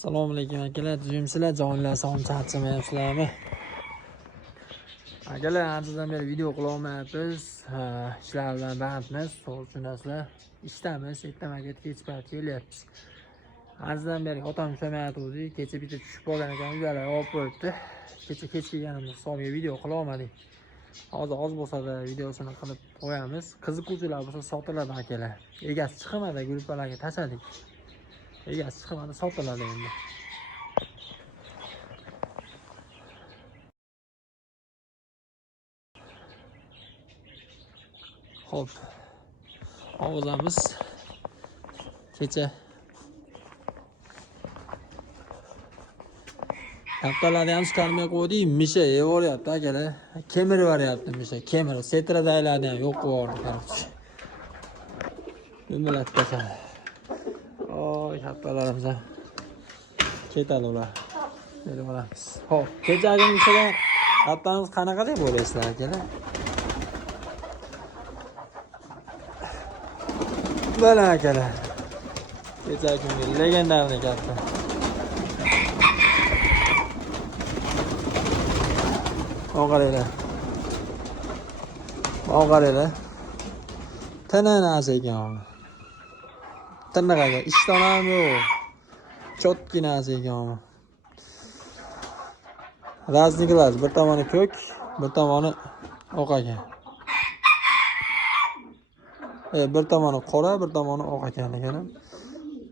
Assalomu alaykum akalar, tuzimsizlar, jonlar sog'lom charchamayapsizlarmi? Akalar, anchadan beri video qila olmayapmiz. Ishlar bilan bandmiz, tushunasizlar. Ishdamiz, ertamaga kech payt kelyapmiz. Anchadan beri otam ushlamayotgandi, kecha bitta tushib qolgan ekan, uydalar olib qo'yibdi. Kecha kech kelganimiz hisobiga video qila olmadik. Hozir oz bo'lsa-da videosini qilib qo'yamiz. Qiziquvchilar bo'lsa sotiladi akalar. Egasi chiqmadi, gruppalarga tashladik. Egasi chiqmadi, sotiladi endi. Hop. Og'zamiz kecha haftalarni ham chiqarmay qo'ydik. Misha yevoryapti akalar. Kemirib yuboryapti Misha. Kemirib, setradaylarni ham yo'q qilib yubordi, qarchi. Nimalar tasha. Oy, haftalarimiz ham ketadi ular. Berib olamiz. Hop, kechagi Mishaga haftangiz qanaqa deb o'ylaysizlar akalar? Bana akalar. Kechagi kunga legendarni katta. Oqaraylar. Tananasi ekan. Tanaga ishtonam yo'q. Chotkinasi ekan. Razni glas, bir tomoni ko'k, bir tomoni oq ekan. Bir tomoni qora, bir tomoni oq ekan.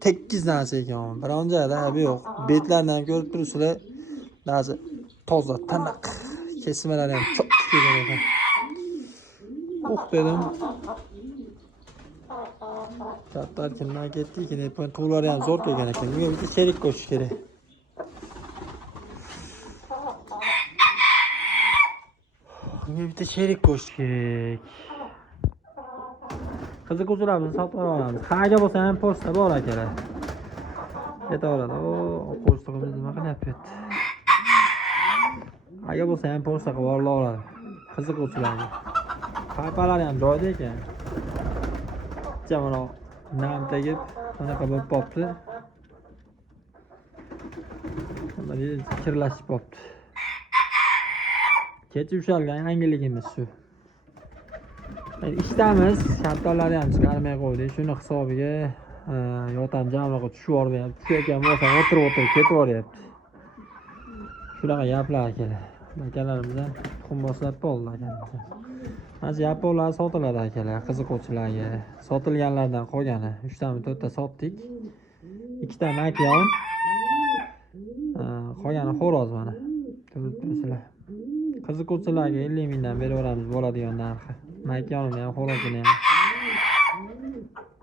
Tekkiz narsa ekan. Biron joyda abi yo'q. Betlarni ham ko'rib turibsizlar. Narsa toza, taniq. Kesmalar ham çok kelgan ekan. Dedim. Kattalar kimdan ketdi ekan? Hep to'lari ham zo'r kelgan ekan. Bunga bitta sherik qo'shish kerak. Bunga bitta sherik qo'shish kerak. Qiziquvchilarimizni sotib olamiz. Qayerga bo'lsa ham pochta bor akalar. Ketaveradi. Pochtalarimiz nima qilyapti? Qayerga bo'lsa ham pochta qilib olaveradi. Qiziquvchilarga. Papalar ham joyda ekan. Mana nam tegib, bunaqa bo'lib qopti. Mana kirlashib qopti. Kecha ushalgan yangiligimiz shu. Ishdamiz, kattalarni ham chiqarmay qo'ydik. Shuni hisobiga yotam jamlig'i tushib olmayapti. Tushayotgan bo'lsa o'tirib ketaveryapti. Shunaqa gaplar akalar. Akalarimiz ham tuxum boshlab qoldi akalar. Mana yaponlar sotiladi akalar, qiziquvchilarga. Sotilganlardan qolgani 3 tami 4 ta sotdik. 2 ta makyon. Qolgani xo'roz mana. Ko'rib turibsizlar. Qiziquvchilarga 50 mingdan beraveramiz bo'ladigan narxi. Makyonini ham, xo'rozini ham.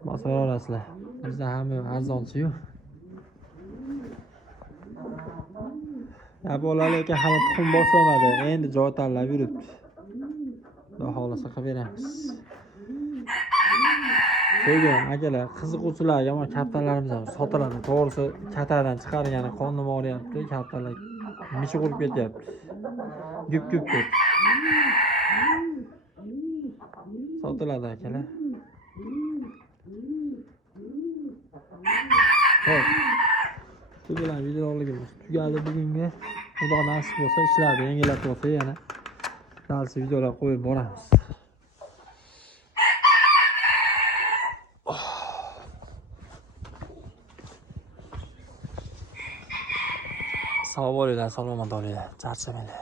Bosib olasizlar. Bizda hamma arzonchi-yu. Yaponlar lekin hali tuxum boshlamadi. Endi joy tanlab yuribdi. Xudo xolasa qilib beramiz. Sevgan akalar, qiziquvchilarga mana kattalarimiz ham sotiladi. To'g'risi, katadan chiqargani qonnim oryapti. Kattalar mishi qurib ketyapti. Gup-gup deb. Sotiladi akalar. Hop. Shu bilan videoligimiz tugadi bugunga. Xudo nasib bo'lsa, ishlarni yengillatib olsa yana darsi videolar qo'yib boramiz. Sog' bo'linglar, salomat bo'linglar, charchamanglar.